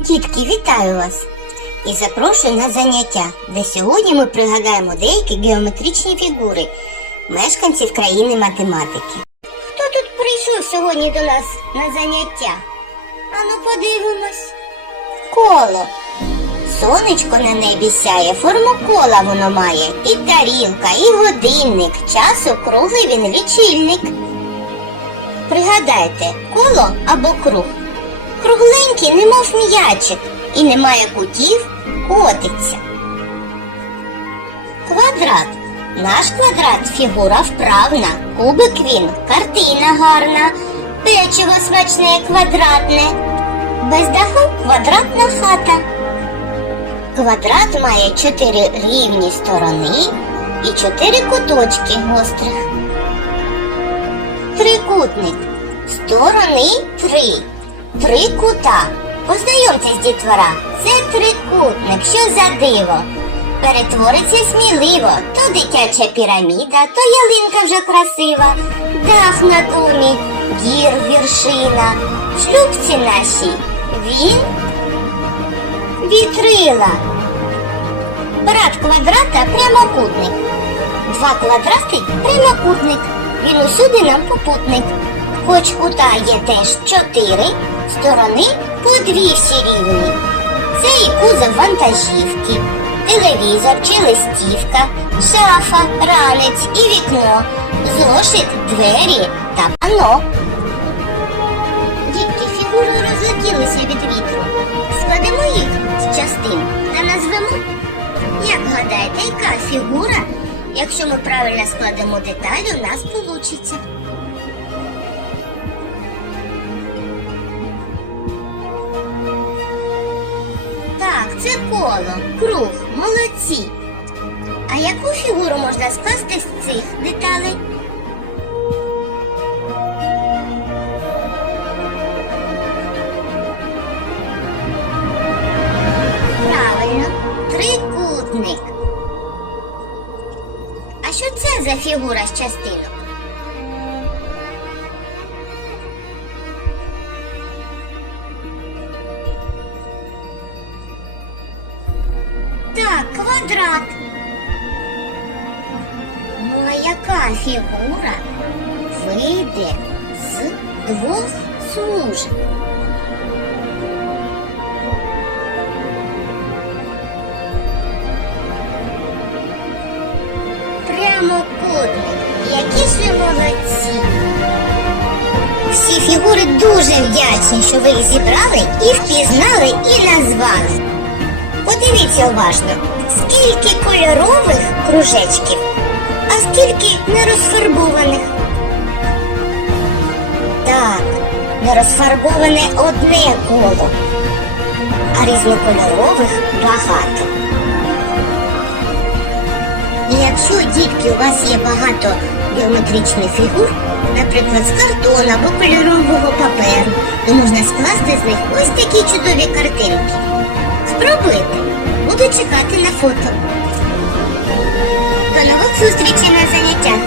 Дітки, вітаю вас! І запрошую на заняття, де сьогодні ми пригадаємо деякі геометричні фігури мешканців країни математики. Хто тут прийшов сьогодні до нас на заняття? Ану подивимось. Коло. Сонечко на небі сяє, форму кола воно має, і тарілка, і годинник, часу круглий він лічильник. Пригадайте, коло або круг. Кругленький, немов м'ячик, і немає кутів, котиться. Квадрат. Наш квадрат фігура вправна, кубик він, картина гарна, печиво смачне квадратне. Без даху квадратна хата. Квадрат має чотири рівні сторони і чотири куточки гострих. Трикутник. Сторони три. Три кута. Познайомтесь, дітвора. Це трикутник. Що за диво? Перетвориться сміливо. То дитяча піраміда, то ялинка вже красива, дах на домі, гір віршина. В шлюбці нашій він вітрила. Брат квадрата прямокутник. Два квадрати прямокутник. Він усюди нам попутник. Хоч кута є теж чотири, сторони по дві всі рівні. Це і кузов вантажівки, телевізор чи листівка, шафа, ранець і вікно, зошит, двері та пано. Дітки фігури розлетілися від вітру. Складемо їх з частин та назвемо. Як гадаєте, яка фігура, якщо ми правильно складемо деталі, у нас получиться? Коло, круг, молодці. А яку фігуру можна скласти з цих деталей? Правильно, трикутник. А що це за фігура з частинок? Квадрат. Ну а яка фігура вийде з двох смужок? Прямокутник. Які ж ви. Всі фігури дуже вдячні, що ви їх зібрали і впізнали, і назвали. Подивіться уважно, скільки кольорових кружечків, а скільки нерозфарбованих. Так, нерозфарбоване одне коло, а різнокольорових багато. Якщо дітки у вас є багато геометричних фігур, наприклад, з картону або кольорового паперу, то можна скласти з них ось такі чудові картинки. Спробуйте. Буду чекати на фото. До нових зустрічей на заняттях.